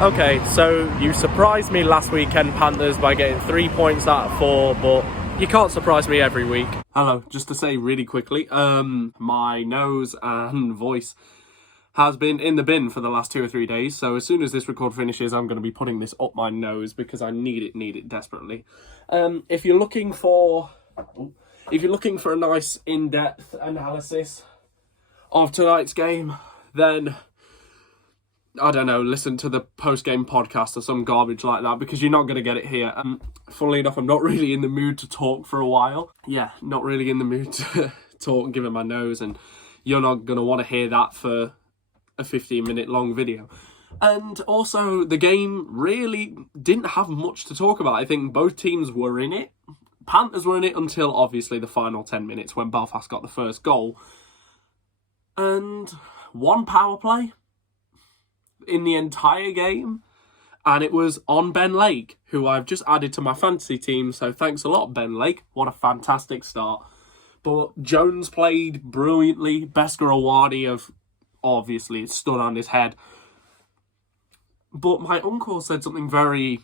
Okay, so you surprised me last weekend, Panthers, by getting 3 points out of 4, but you can't surprise me every week. Hello, just to say really quickly, my nose and voice has been in the bin for the last 2 or 3 days, so as soon as this record finishes, I'm going to be putting this up my nose because I need it desperately. If you're looking for a nice in-depth analysis of tonight's game, then I don't know, listen to the post-game podcast or some garbage like that, because you're not going to get it here. Funnily enough, I'm not really in the mood to talk for a while. Yeah, not really in the mood to talk given my nose, and you're not going to want to hear that for a 15-minute long video. And also, the game really didn't have much to talk about. I think both teams were in it. Panthers were in it until, obviously, the final 10 minutes when Belfast got the first goal. And one power play in the entire game, and it was on Ben Lake, who I've just added to my fantasy team, so thanks a lot, Ben Lake. What a fantastic start. But Jones played brilliantly. Besker Awadi have obviously stood on his head. But my uncle said something very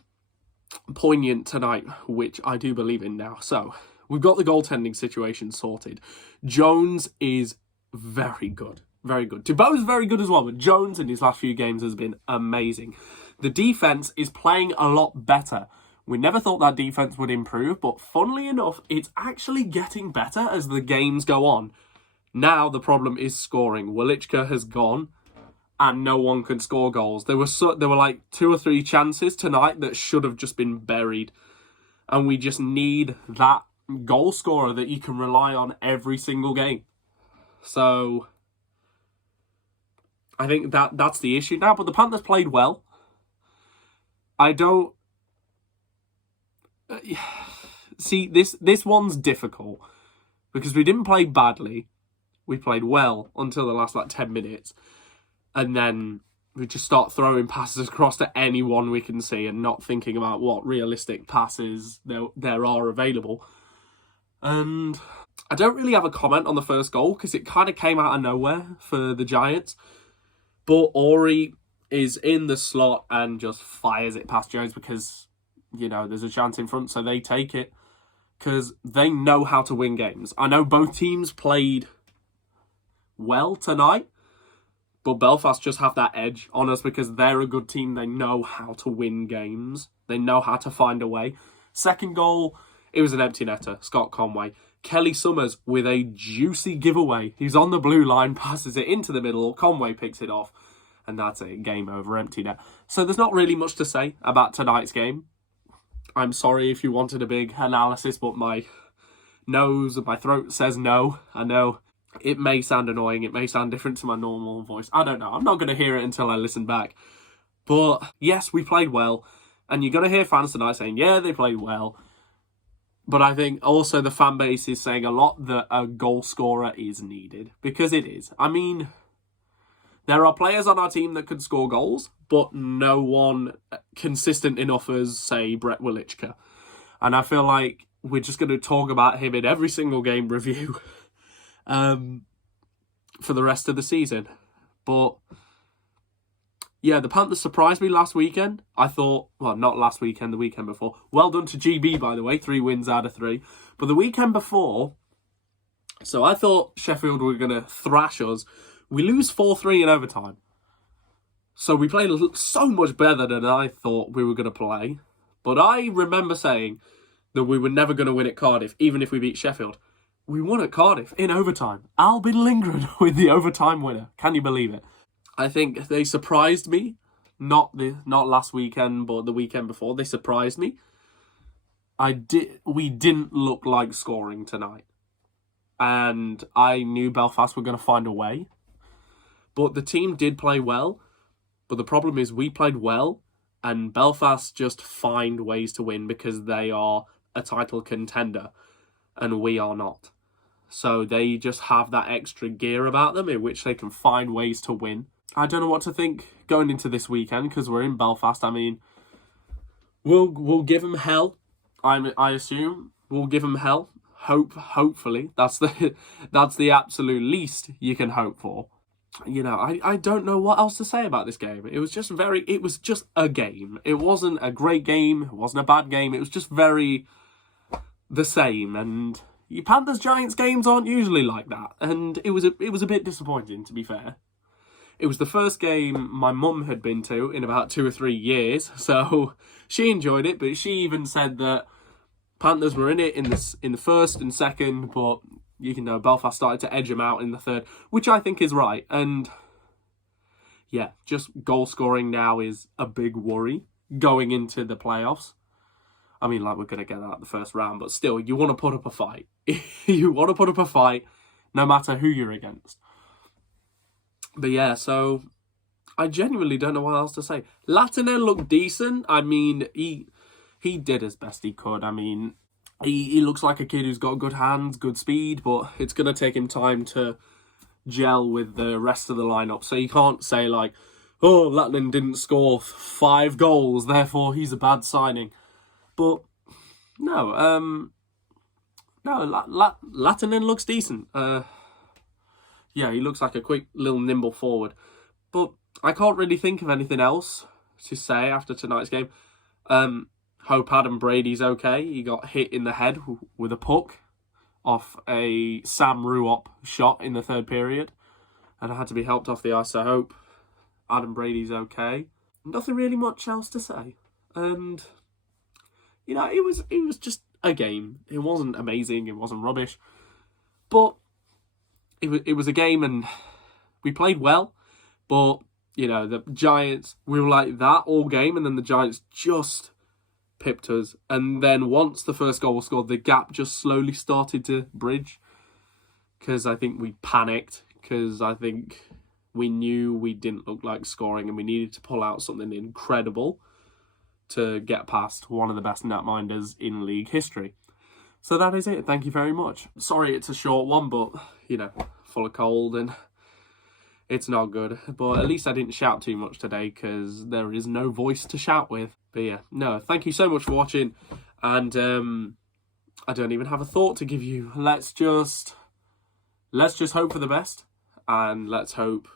poignant tonight, which I do believe in now. So, we've got the goaltending situation sorted. Jones is very good. Very good. Thibault's very good as well, but Jones in his last few games has been amazing. The defence is playing a lot better. We never thought that defence would improve, but funnily enough, it's actually getting better as the games go on. Now the problem is scoring. Wilichka has gone, and no one can score goals. There were like 2 or 3 chances tonight that should have just been buried, and we just need that goal scorer that you can rely on every single game. So I think that's the issue now, but the Panthers played well. I don't see this one's difficult because we didn't play badly. We played well until the last 10 minutes, and then we just start throwing passes across to anyone we can see and not thinking about what realistic passes there are available. And I don't really have a comment on the first goal because it kind of came out of nowhere for the Giants. But Ori is in the slot and just fires it past Jones because, there's a chance in front, so they take it because they know how to win games. I know both teams played well tonight, but Belfast just have that edge on us because they're a good team. They know how to win games. They know how to find a way. Second goal, it was an empty netter, Scott Conway. Kelly Summers with a juicy giveaway. He's on the blue line, passes it into the middle. Conway picks it off, and that's it. Game over, empty net. So there's not really much to say about tonight's game. I'm sorry if you wanted a big analysis, but my nose and my throat says no. I know it may sound annoying. It may sound different to my normal voice. I don't know. I'm not going to hear it until I listen back. But yes, we played well. And you're going to hear fans tonight saying, yeah, they played well. But I think also the fan base is saying a lot that a goal scorer is needed. Because it is. I mean, there are players on our team that can score goals, but no one consistent enough as, say, Brett Wilichka. And I feel like we're just going to talk about him in every single game review for the rest of the season. But yeah, the Panthers surprised me last weekend. I thought, well, not last weekend, the weekend before. Well done to GB, by the way, 3 wins out of 3. But the weekend before, so I thought Sheffield were going to thrash us. We lose 4-3 in overtime. So we played so much better than I thought we were going to play. But I remember saying that we were never going to win at Cardiff, even if we beat Sheffield. We won at Cardiff in overtime. Albin Lindgren with the overtime winner. Can you believe it? I think they surprised me. Not last weekend, but the weekend before. They surprised me. We didn't look like scoring tonight. And I knew Belfast were going to find a way. But the team did play well. But the problem is we played well. And Belfast just find ways to win because they are a title contender. And we are not. So they just have that extra gear about them in which they can find ways to win. I don't know what to think going into this weekend because we're in Belfast. I mean, we'll give them hell. I assume we'll give them hell. Hopefully, that's the absolute least you can hope for. you know, I don't know what else to say about this game. It was just a game. It wasn't a great game. It wasn't a bad game. It was just very the same. And your Panthers Giants games aren't usually like that. And it was a bit disappointing, to be fair. It was the first game my mum had been to in about 2 or 3 years, so she enjoyed it. But she even said that Panthers were in it in the first and second, but you know, Belfast started to edge them out in the third, which I think is right. And yeah, just goal scoring now is a big worry going into the playoffs. I mean, like, we're going to get that at the first round, but still, you want to put up a fight. You want to put up a fight no matter who you're against. But yeah, so I genuinely don't know what else to say. Latinen looked decent. I mean, he did as best he could. I mean, he looks like a kid who's got good hands, good speed, but it's going to take him time to gel with the rest of the lineup. So you can't say like, oh, Latinen didn't score 5 goals, therefore he's a bad signing. But no, Latinen looks decent. Yeah, he looks like a quick little nimble forward. But I can't really think of anything else to say after tonight's game. Hope Adam Brady's okay. He got hit in the head with a puck off a Sam Ruop shot in the third period and had to be helped off the ice. So I hope Adam Brady's okay. Nothing really much else to say. And, you know, it was just a game. It wasn't amazing. It wasn't rubbish. But it was a game and we played well. But, you know, the Giants, we were like that all game, and then the Giants just pipped us. And then once the first goal was scored, the gap just slowly started to bridge. Because I think we panicked. Because I think we knew we didn't look like scoring and we needed to pull out something incredible to get past one of the best netminders in league history. So that is it. Thank you very much. Sorry it's a short one, but, you know, full of cold and it's not good. But at least I didn't shout too much today because there is no voice to shout with. But yeah, no, thank you so much for watching. And I don't even have a thought to give you. Let's just hope for the best. And let's hope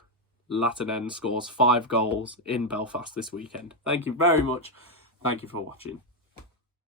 Latinen scores 5 goals in Belfast this weekend. Thank you very much. Thank you for watching.